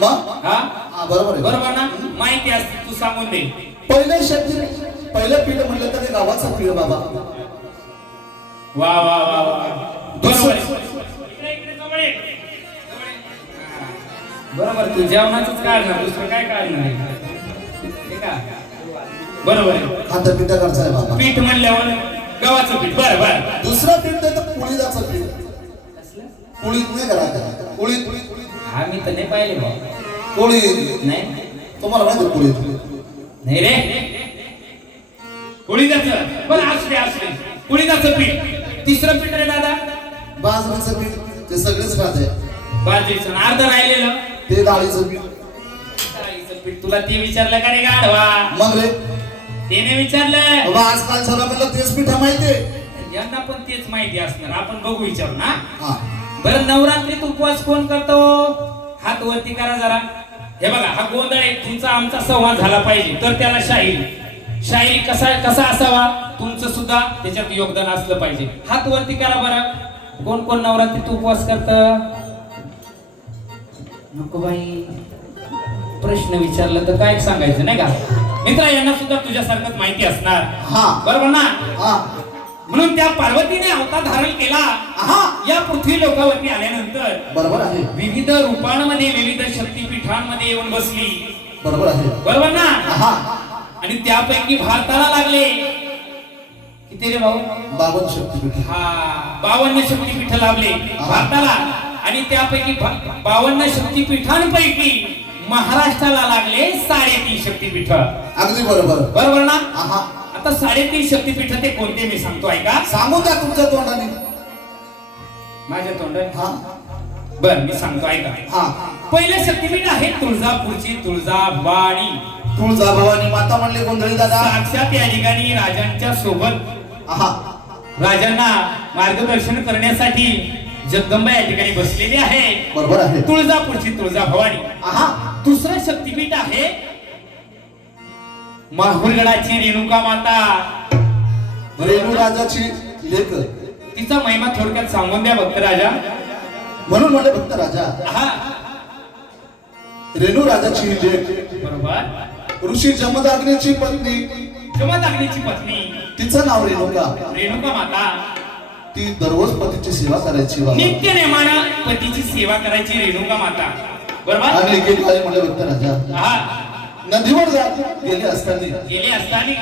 मग हा बरोबर आहे. बरोबर ना? माहिती असते तू सांगून दे. पहिलं पीठ म्हणलं तर गावाचं पीठ बाबा. वा वा वा वा बरोबर आहे. इकडे जवळ ये. बरोबर तू जेवणाचंच काढणार दुसरं काय काढणार ठीक आहे बरोबर आहे. खाता पिठा करचा आहे बाबा. पीठ म्हणल्यावर गव्हाचं पीठ बरं बरं. दुसरं पीठ तर पोळीदाचं पीठ. पोळीत नाही करा पोळीत आम्ही तर नाही पाहिले बा. पोळीत नाही तुम्हाला माहिती पोळीत नाही रे उडीदाचं पण असले उडीदाचं पीठ. तिसरं पीठ रे दादा बाजरीचं पीठ ते सगळेच खाते. बाजरीचं अर्ध राहिलेलं ते डाळीचं पीठ. डाळीचं पीठ तुला ते विचारलं का रे गाढवा? मग रे त्याने विचारलं बाबा आजकाल सर्वांना तेच पीठ माहिती. यांना पण तेच माहिती असणार आपण बघू विचारू ना. हा बरं नवरात्रीत उपवास कोण करतो? हात वरती करा जरा. हे बघा हा गोंधळ आहे तुमचा आमचा संवाद झाला पाहिजे तर त्याला शाहीर कसा असावा तुमचं सुद्धा त्याच्यात योगदान असलं पाहिजे. हात वरती करा बरं. कोण कोण नवरात्रीत उपवास करत? नको बाई प्रश्न विचारला तर काय सांगायचं नाही का मित्रा? यांना सुद्धा तुझ्यासारखंच माहिती असणार. बरोबर ना? म्हणून त्या पार्वतीने अवतार धारण केला या पृथ्वी लोकावरती आल्यानंतर. बरोबर आहे. विविध रूपांमध्ये विविध शक्तीपीठांमध्ये येऊन बसली. बरोबर आहे. बरोबर ना? आणि त्यापैकी भारताला लागले किती रे भाऊ? 52 शक्तीपीठ. 52 शक्तीपीठ लाभले भारताला. आणि त्यापैकी 52 शक्तीपीठांपैकी महाराष्ट्राला लागले 3.5 शक्तीपीठ. अगदी बरोबर. बरोबर ना? आता 3.5 शक्तीपीठ ते कोणते मी सांगतो ऐका. सांगू द्या तुमच्या तोंडाने. माझ्या तोंडाने बर मी सांगतो ऐका. पहिलं शक्तीपीठ आहे तुळजापूरची तुळजाभवानी. तुळजाभवानी माता म्हणले गोंधळी दादा. साक्षात या ठिकाणी राजांच्या सोबत राजांना मार्गदर्शन करण्यासाठी जगदंबा या ठिकाणी बसलेली आहे. बरोबर आहे. तुळजापूरची तुळजाभवानी. दुसरं शक्तीपीठ आहे माहुरगडाची रेणुका माता. रेणू राजाची लेक. तिचा महिमा थोडक्यात सांगून द्या भक्त राजा. म्हणून म्हणले भक्त राजा रेणू राजाची लेक. बरोबर. ऋषी जमदाग्नीची पत्नी. जमदाग्नीची पत्नी. तिचं नाव रेणुका. रेणुका माता. ती दररोज पतीची सेवा करायची. नित्य नेमानं पतीची सेवा करायची रेणुका माता. बरोबर. आणि गेली म्हणले भक्त राजा नदीवर गेले असताना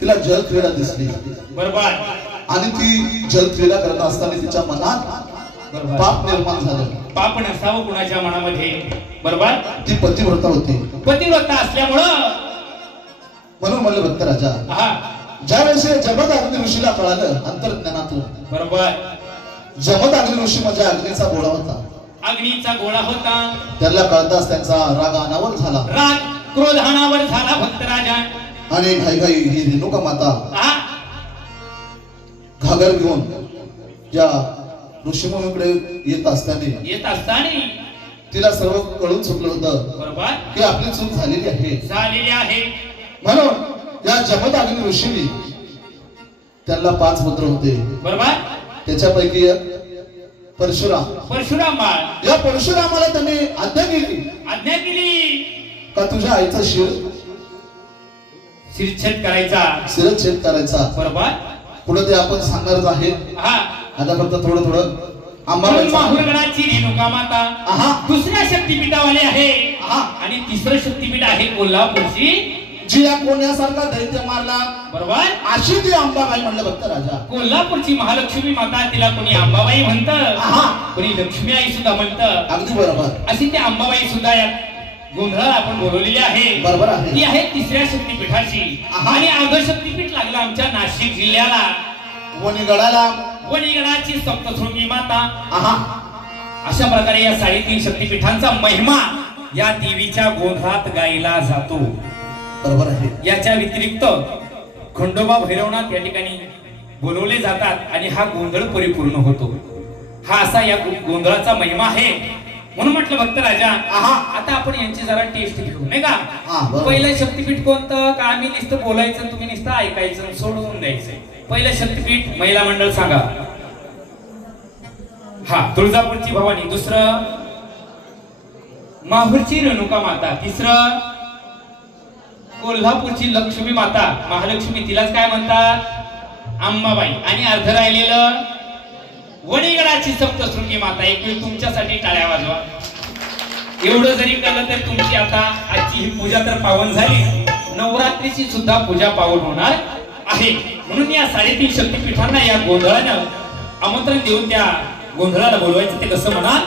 तिला जल क्रीडा दिसली. बरोबर. आणि ती जल क्रीडा करत असताना तिच्या मनात पाप निर्माण झालं. पाप नसावं कुणाच्या मनामध्ये. बरोबर. ती पतिव्रता होती. पतिव्रता असल्यामुळं म्हणून म्हणले भक्त राजा ज्यावेळेस जमदाग्नी ऋषीला कळालं अंतर्ज्ञानातून. बरोबर. जमदाग्नी ऋषी म्हणजे अग्नीचा गोळा होता. अग्नीचा गोळा होता. त्याला कळताच त्यांचा राग अनावर झाला. राग क्रोध अनावर झाला भक्त राजा. आणि घाई ही रेणुका माता घागर घेऊन या ऋषीमुनीकडे येत असताना तिला सर्व कळून चुकलं होतं. बरोबर. की आपली चूक झालेली आहे. म्हणून या जमदाग्नी ऋषीने त्यांना 5 पुत्र होते. बरोबर. त्याच्यापैकी परशुराम या परशुरामाला त्यांनी आज्ञा केली का तुझ्या आईचा शिरच्छेद करायचा. बरोबर. पुढे ते आपण सांगणारच आहे. आता फक्त थोडं माहुरगडाची रेणुका माता दुसऱ्या शक्तीपीठावाले आहे. आणि तिसरं शक्तीपीठ आहे कोल्हापूरची जी या कोण्यासारखा दैत्य मारला. बरोबर. अशी ती अंबाबाई म्हणलं भक्त राजा. कोल्हापूरची महालक्ष्मी माता तिला कोणी अंबाबाई म्हणतं कोणी लक्ष्मी आई सुद्धा म्हणतं. अगदी बरोबर. अशी ती अंबाबाई सुद्धा यात गोंधळात आपण बोलवलेली आहे. बरोबर आहे. ती आहे तिसऱ्या शक्तीपीठाची. आणि अर्ध शक्तीपीठ लागलं आमच्या नाशिक जिल्ह्याला वणीगडाची सप्तशृंगी माता. अशा प्रकारे या 3.5 शक्तीपीठांचा महिमा या देवीच्या गोंधळात गायला जातो. बरोबर आहे. याच्या व्यतिरिक्त खंडोबा भैरवनाथ या ठिकाणी बोलवले जातात आणि हा गोंधळ परिपूर्ण होतो. हा असा या गोंधळाचा महिमा आहे. म्हणून म्हटलं भक्त राजा आता आपण यांची जरा टेस्ट घेऊ नाही का. पहिलं शक्तीपीठ कोणतं का आम्ही नुसतं बोलायचं तुम्ही नुसतं ऐकायचं सोडवून द्यायचं. पहिलं शक्तीपीठ महिला मंडळ सांगा. तुळजापूरची भवानी. दुसरं माहूरची रेणुका माता, तिसरं कोल्हापूरची लक्ष्मी माता महालक्ष्मी, तिलाच काय म्हणतात अंबाबाई, आणि अर्ध राहिलेलं वडीगडाची सप्तशृंगी माता. एक वेळ तुमच्यासाठी टाळ्या वाजवा. एवढं जरी कळलं तर तुमची आता आजची ही पूजा तर पावन झाली, नवरात्रीची सुद्धा पूजा पावन होणार आहे. म्हणून या 3.5 शक्तीपीठांना या गोंधळानं आमंत्रण देऊन त्या गोंधळाला बोलवायचं. ते कसं म्हणा,